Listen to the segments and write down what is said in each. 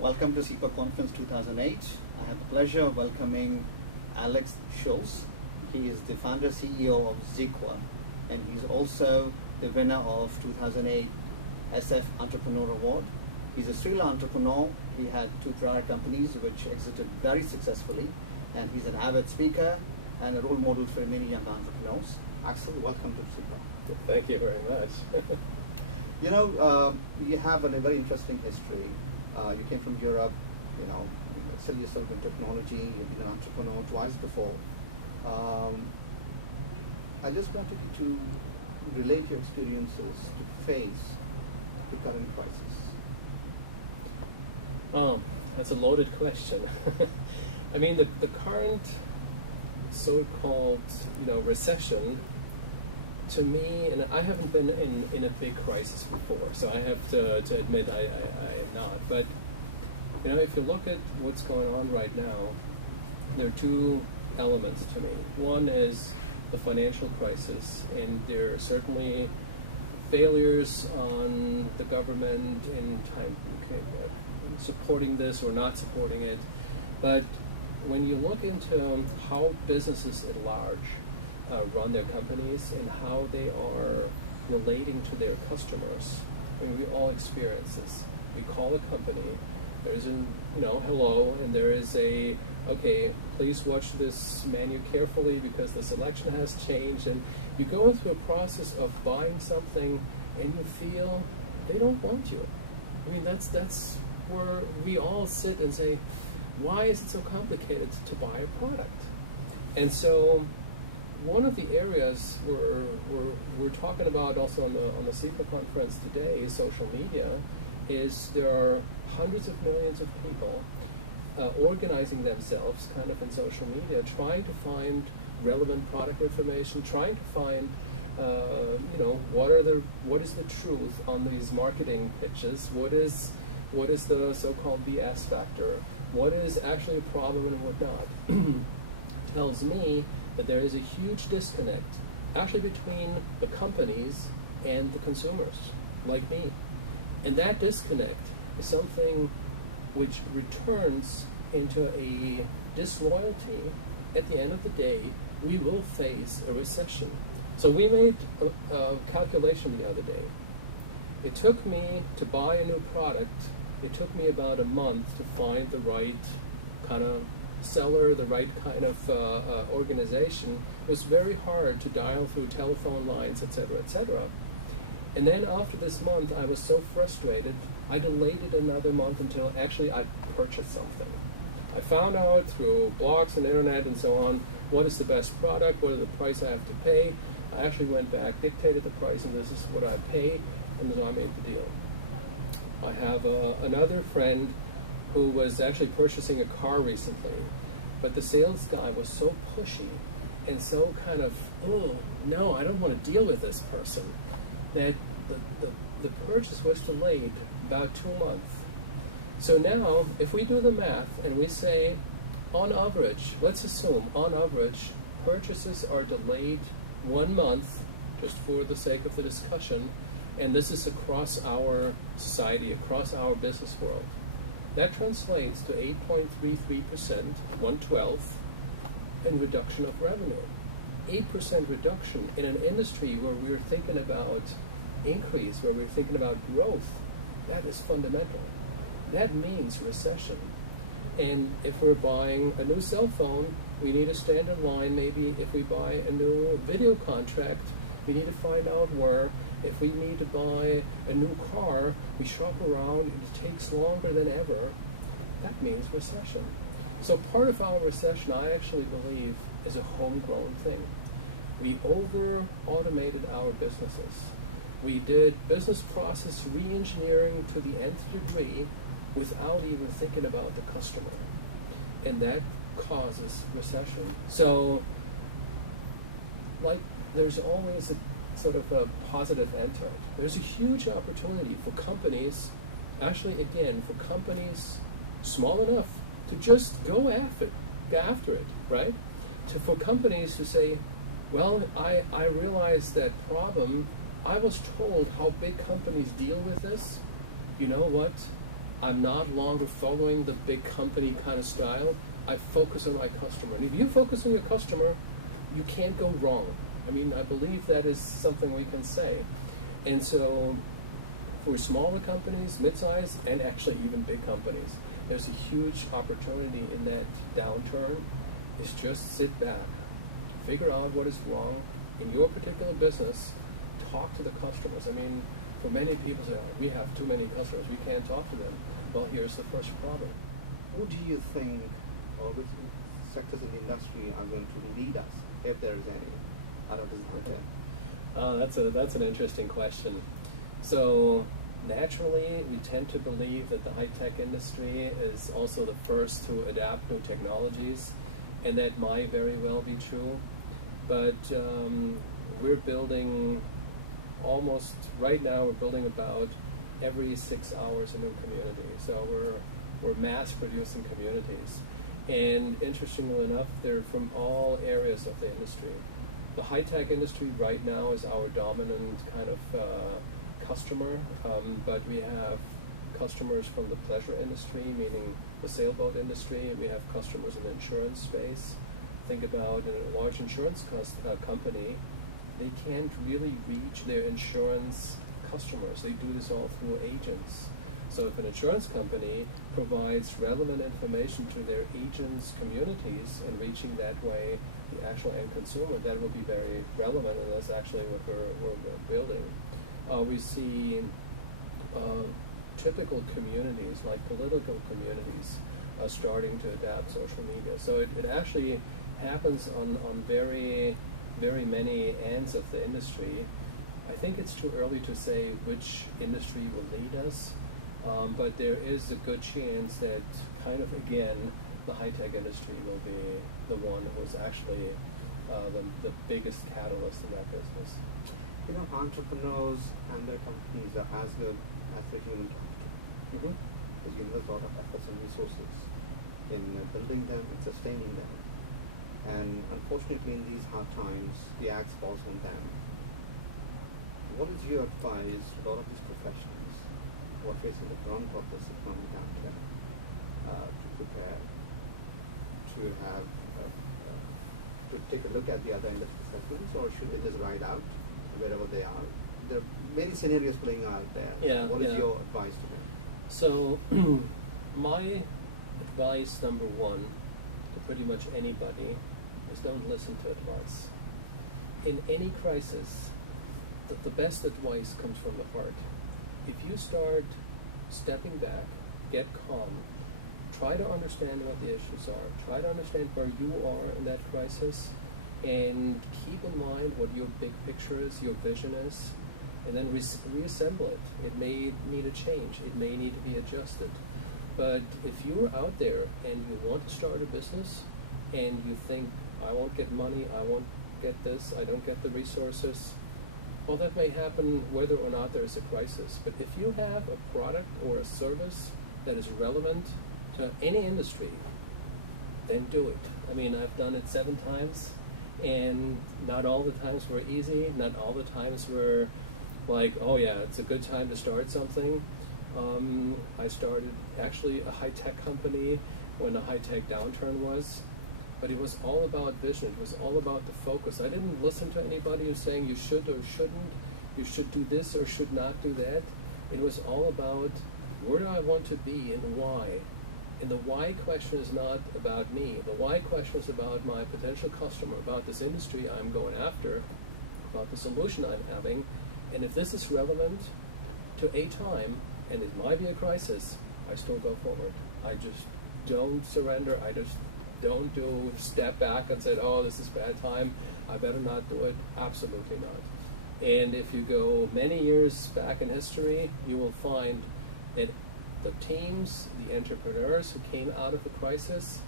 Welcome to SIPA Conference 2008. I have the pleasure of welcoming Axel Schultze. He is the founder CEO of SIPAcon, and he's also the winner of 2008 SF Entrepreneur Award. He's a serial entrepreneur. He had 2 prior companies which exited very successfully, and he's an avid speaker and a role model for many young entrepreneurs. Axel, welcome to SIPA. Thank you very much. You know, you have a very interesting history. You came from Europe, you sell yourself in technology, you've been an entrepreneur twice before. I just wanted you to relate your experiences to face the current crisis. Oh, that's a loaded question. I mean, the current so-called recession, to me, and I haven't been in a big crisis before, so I have to admit I am not. But if you look at what's going on right now, there are 2 elements to me. One is the financial crisis, and there are certainly failures on the government in time supporting this or not supporting it. But when you look into how businesses at large run their companies and how they are relating to their customers, I mean, we all experience this. We call a company, there's an hello, and there is a okay, please watch this menu carefully because the selection has changed, and you go through a process of buying something and you feel they don't want you. I mean, that's where we all sit and say, why is it so complicated to buy a product? And so one of the areas we're talking about also on the SIPA conference today is social media. Is there are hundreds of millions of people organizing themselves kind of in social media, trying to find relevant product information, trying to find what is the truth on these marketing pitches, what is the so-called BS factor, what is actually a problem and what not. Tells me that there is a huge disconnect actually between the companies and the consumers, like me. And that disconnect is something which returns into a disloyalty. At the end of the day, we will face a recession. So we made a calculation the other day. It took me to buy a new product, it took me about a month to find the right kind of seller, the right kind of organization. It was very hard to dial through telephone lines, etc., etc. And then after this month, I was so frustrated, I delayed it another month until actually I purchased something. I found out through blogs and internet and so on, what is the best product, what is the price I have to pay. I actually went back, dictated the price, and this is what I pay, and so I made the deal. I have another friend who was actually purchasing a car recently, but the sales guy was so pushy and so kind of, oh, no, I don't want to deal with this person, that the purchase was delayed about 2 months. So now, if we do the math and we say, on average, let's assume, on average, purchases are delayed 1 month, just for the sake of the discussion, and this is across our society, across our business world. That translates to 8.33%, 1/12, in reduction of revenue. 8% reduction in an industry where we're thinking about increase, where we're thinking about growth, that is fundamental. That means recession. And if we're buying a new cell phone, we need to stand in line. Maybe if we buy a new video contract, we need to find out where. If we need to buy a new car, we shop around, it takes longer than ever. That means recession. So part of our recession, I actually believe, is a homegrown thing. We over-automated our businesses. We did business process re-engineering to the nth degree without even thinking about the customer. And that causes recession. So, like, there's always a sort of a positive end to it. There's a huge opportunity for companies, actually again, for companies small enough to just go after it, right? For companies to say, well, I realize that problem I was told how big companies deal with this. You know what? I'm not longer following the big company kind of style. I focus on my customer. And if you focus on your customer, you can't go wrong. I mean, I believe that is something we can say. And so for smaller companies, mid-size, and actually even big companies, there's a huge opportunity in that downturn is just sit back, figure out what is wrong in your particular business, talk to the customers. I mean, for many people say, oh, we have too many customers, we can't talk to them. Well, here's the first problem. Who do you think, or which sectors in the industry are going to lead us, if there is any, out of this data? That's an interesting question. So naturally, we tend to believe that the high-tech industry is also the first to adapt new technologies, and that might very well be true. But we're building almost, right now we're building about every 6 hours a new community. So we're mass producing communities. And interestingly enough, they're from all areas of the industry. The high-tech industry right now is our dominant kind of customer, but we have customers from the pleasure industry, meaning the sailboat industry. We have customers in the insurance space. Think about a large insurance company. They can't really reach their insurance customers. They do this all through agents. So if an insurance company provides relevant information to their agents' communities and reaching that way the actual end consumer, that will be very relevant, and that's actually what we're building. We see typical communities, like political communities, starting to adapt social media. So it actually happens on very, very many ends of the industry. I think it's too early to say which industry will lead us, but there is a good chance that kind of, again, the high-tech industry will be the one who's actually the biggest catalyst in that business. You know, entrepreneurs and their companies are as good as their human capital. Because you invest a lot of efforts and resources in building them and sustaining them. And unfortunately, in these hard times, the axe falls on them. What is your advice to a lot of these professionals who are facing the brunt of this economic downturn to prepare, to have, to take a look at the other end of the spectrum, or should they just ride out wherever they are? There are many scenarios playing out there. Yeah, what is your advice to them? So, my advice number one to pretty much anybody is don't listen to advice. In any crisis, the best advice comes from the heart. If you start stepping back, get calm, try to understand what the issues are, try to understand where you are in that crisis, and keep in mind what your big picture is, your vision is, and then reassemble it. It may need a change, it may need to be adjusted. But if you're out there and you want to start a business and you think, I won't get money, I won't get this, I don't get the resources, well, that may happen whether or not there's a crisis. But if you have a product or a service that is relevant to any industry, then do it. I mean, I've done it 7 times, and not all the times were easy, not all the times were like, oh yeah, it's a good time to start something. I started actually a high-tech company when the high-tech downturn was, but it was all about vision, it was all about the focus. I didn't listen to anybody who's saying you should or shouldn't, you should do this or should not do that. It was all about where do I want to be and why. And the why question is not about me. The why question is about my potential customer, about this industry I'm going after, about the solution I'm having. And if this is relevant to a time, and it might be a crisis, I still go forward. I just don't surrender. I just don't step back and say, oh, this is bad time, I better not do it. Absolutely not. And if you go many years back in history, you will find that the teams, the entrepreneurs who came out of the crisis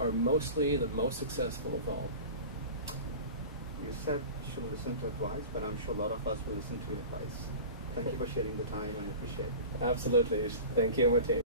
are mostly the most successful of all. You said you should listen to advice, but I'm sure a lot of us will listen to advice. Thank you for sharing the time and appreciate it. Absolutely. Thank you, Mateen.